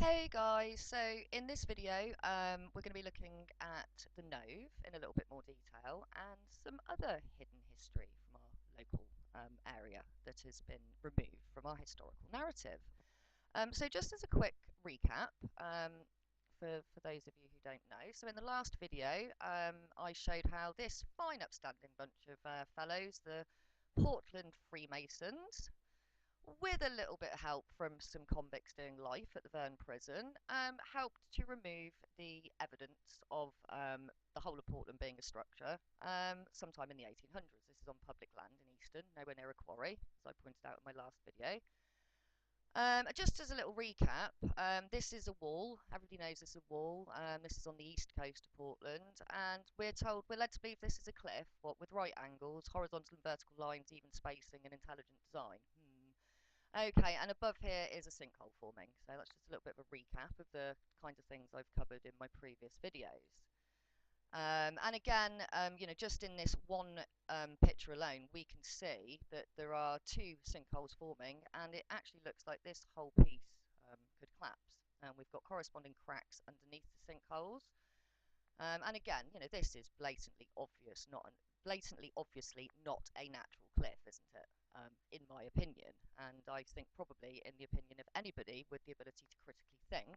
Hey guys, so in this video we're going to be looking at the Nothe in a little bit more detail and some other hidden history from our local area that has been removed from our historical narrative. So just as a quick recap, for those of you who don't know, so in the last video I showed how this fine upstanding bunch of fellows, the Portland Freemasons, with a little bit of help from some convicts doing life at the Verne prison, helped to remove the evidence of the whole of Portland being a structure sometime in the 1800s. This is on public land in Easton, nowhere near a quarry, as I pointed out in my last video. Just as a little recap, this is a wall. Everybody knows this is a wall. This is on the east coast of Portland, and we're led to believe this is a cliff, what with right angles, horizontal and vertical lines, even spacing, and intelligent design. Okay, and above here is a sinkhole forming. So that's just a little bit of a recap of the kinds of things I've covered in my previous videos. And again, just in this one picture alone, we can see that there are two sinkholes forming, and it actually looks like this whole piece could collapse. And we've got corresponding cracks underneath the sinkholes. And again, this is blatantly obviously not a natural cliff, isn't it? In my opinion, and I think probably in the opinion of anybody with the ability to critically think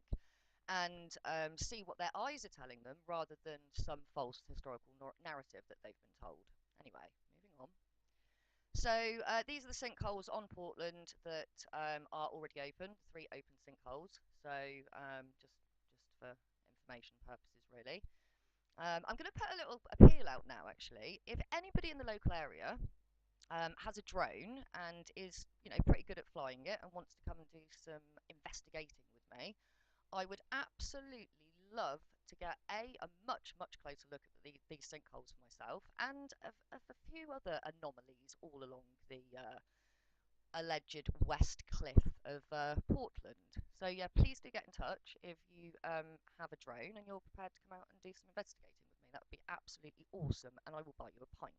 and see what their eyes are telling them rather than some false historical narrative that they've been told. Anyway, moving on. So these are the sinkholes on Portland that are already open, three open sinkholes. So just for information purposes, really. I'm going to put a little appeal out now, actually. If anybody in the local area has a drone and is, pretty good at flying it and wants to come and do some investigating with me, I would absolutely love to get a much closer look at these sinkholes for myself and of a few other anomalies all along the alleged west cliff of Portland. So yeah, please do get in touch if you have a drone and you're prepared to come out and do some investigating with me. That would be absolutely awesome, and I will buy you a pint.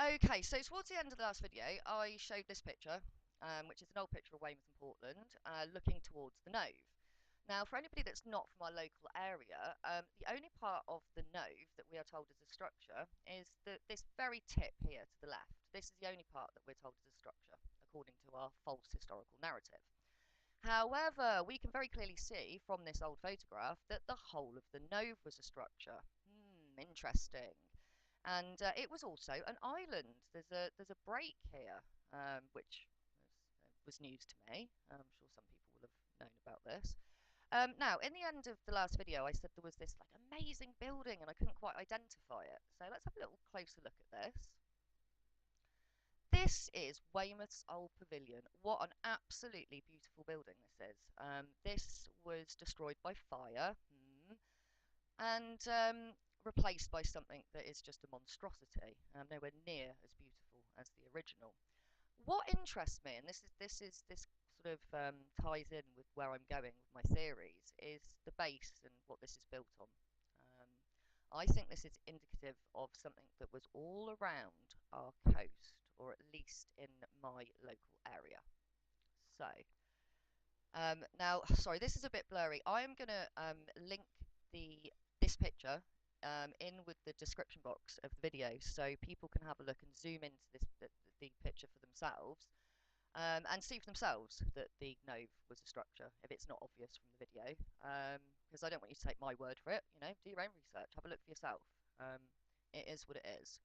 Okay, so towards the end of the last video, I showed this picture, which is an old picture of Weymouth and Portland, looking towards the Nothe. Now, for anybody that's not from our local area, the only part of the Nothe that we are told is a structure is this very tip here to the left. This is the only part that we're told is a structure, according to our false historical narrative. However, we can very clearly see from this old photograph that the whole of the Nothe was a structure. Interesting. And it was also an island. There's a break here, which was news to me. I'm sure some people will have known about this. Now, in the end of the last video, I said there was this like amazing building, and I couldn't quite identify it. So let's have a little closer look at this. This is Weymouth's old pavilion. What an absolutely beautiful building this is. This was destroyed by fire, and replaced by something that is just a monstrosity, nowhere near as beautiful as the original. What interests me, and this sort of ties in with where I'm going with my theories, is the base and what this is built on. I think this is indicative of something that was all around our coast, or at least in my local area. So, now, sorry, this is a bit blurry. I am going to link this picture in with the description box of the video, so people can have a look and zoom into the picture for themselves, and see for themselves that the Nothe was a structure, if it's not obvious from the video, because I don't want you to take my word for it. Do your own research, have a look for yourself. It is what it is.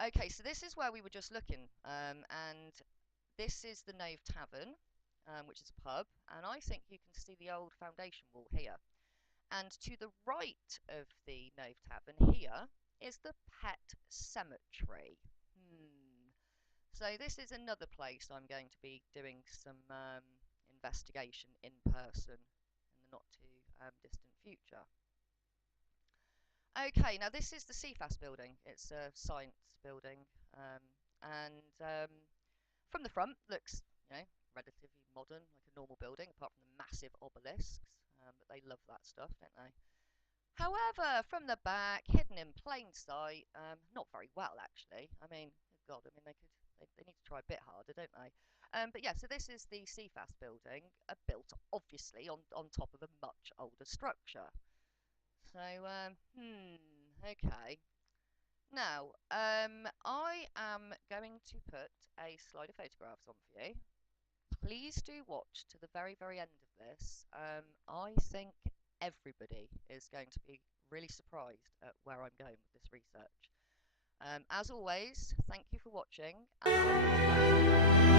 Okay, so this is where we were just looking, and this is the Nothe Tavern, which is a pub, and I think you can see the old foundation wall here. And to the right of the Nothe Tavern here is the Pet Cemetery. So this is another place I'm going to be doing some investigation in person in the not too distant future. Okay, now this is the CFAS building. It's a science building, and from the front looks, relatively modern, like a normal building, apart from the massive obelisks. But they love that stuff, don't they? However, from the back, hidden in plain sight, not very well actually. I mean, God, they need to try a bit harder, don't they? But yeah, so this is the CFAS building, built obviously on top of a much older structure. So, okay. Now, I am going to put a slide of photographs on for you. Please do watch to the very, very end of this. I think everybody is going to be really surprised at where I'm going with this research. As always, thank you for watching, and